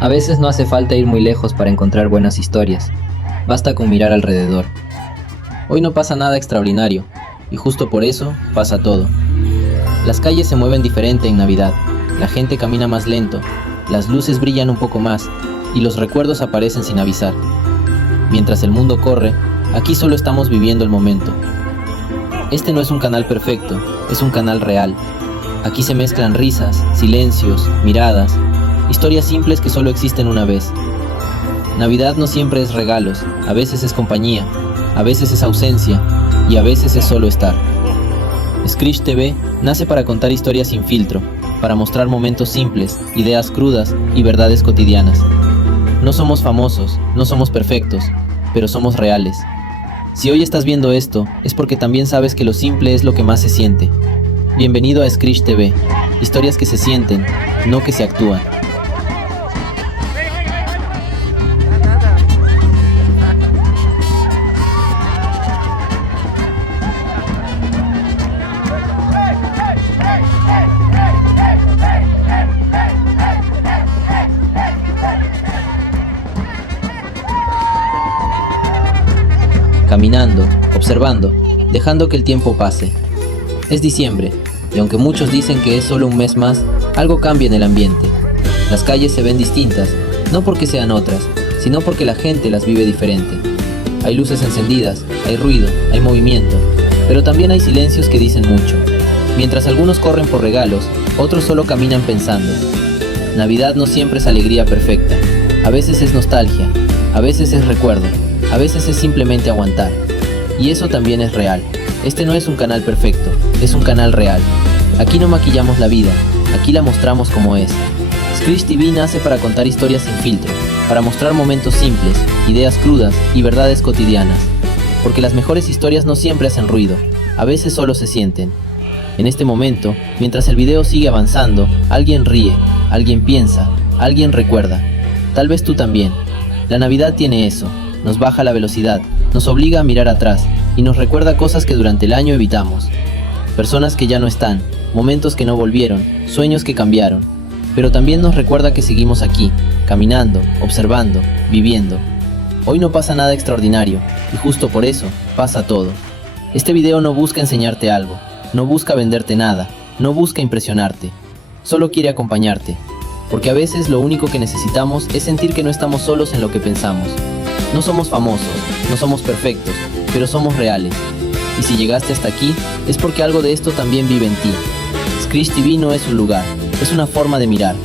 A veces no hace falta ir muy lejos para encontrar buenas historias. Basta con mirar alrededor. Hoy no pasa nada extraordinario, y justo por eso pasa todo. Las calles se mueven diferente en Navidad, la gente camina más lento, las luces brillan un poco más, y los recuerdos aparecen sin avisar. Mientras el mundo corre, aquí solo estamos viviendo el momento. Este no es un canal perfecto, es un canal real. Aquí se mezclan risas, silencios, miradas, historias simples que solo existen una vez. Navidad no siempre es regalos, a veces es compañía, a veces es ausencia y a veces es solo estar. Screech TV nace para contar historias sin filtro, para mostrar momentos simples, ideas crudas y verdades cotidianas. No somos famosos, no somos perfectos, pero somos reales. Si hoy estás viendo esto, es porque también sabes que lo simple es lo que más se siente. Bienvenido a Screech TV, historias que se sienten, no que se actúan. Caminando, observando, dejando que el tiempo pase. Es diciembre, y aunque muchos dicen que es solo un mes más, algo cambia en el ambiente. Las calles se ven distintas, no porque sean otras, sino porque la gente las vive diferente. Hay luces encendidas, hay ruido, hay movimiento, pero también hay silencios que dicen mucho. Mientras algunos corren por regalos, otros solo caminan pensando. Navidad no siempre es alegría perfecta, a veces es nostalgia, a veces es recuerdo, a veces es simplemente aguantar. Y eso también es real. Este no es un canal perfecto, es un canal real. Aquí no maquillamos la vida, aquí la mostramos como es. Screech TV nace para contar historias sin filtro, para mostrar momentos simples, ideas crudas y verdades cotidianas. Porque las mejores historias no siempre hacen ruido, a veces solo se sienten. En este momento, mientras el video sigue avanzando, alguien ríe, alguien piensa, alguien recuerda. Tal vez tú también. La Navidad tiene eso. Nos baja la velocidad, nos obliga a mirar atrás y nos recuerda cosas que durante el año evitamos. Personas que ya no están, momentos que no volvieron, sueños que cambiaron. Pero también nos recuerda que seguimos aquí, caminando, observando, viviendo. Hoy no pasa nada extraordinario y justo por eso pasa todo. Este video no busca enseñarte algo, no busca venderte nada, no busca impresionarte. Solo quiere acompañarte, porque a veces lo único que necesitamos es sentir que no estamos solos en lo que pensamos. No somos famosos, no somos perfectos, pero somos reales. Y si llegaste hasta aquí, es porque algo de esto también vive en ti. Screech TV no es un lugar, es una forma de mirar.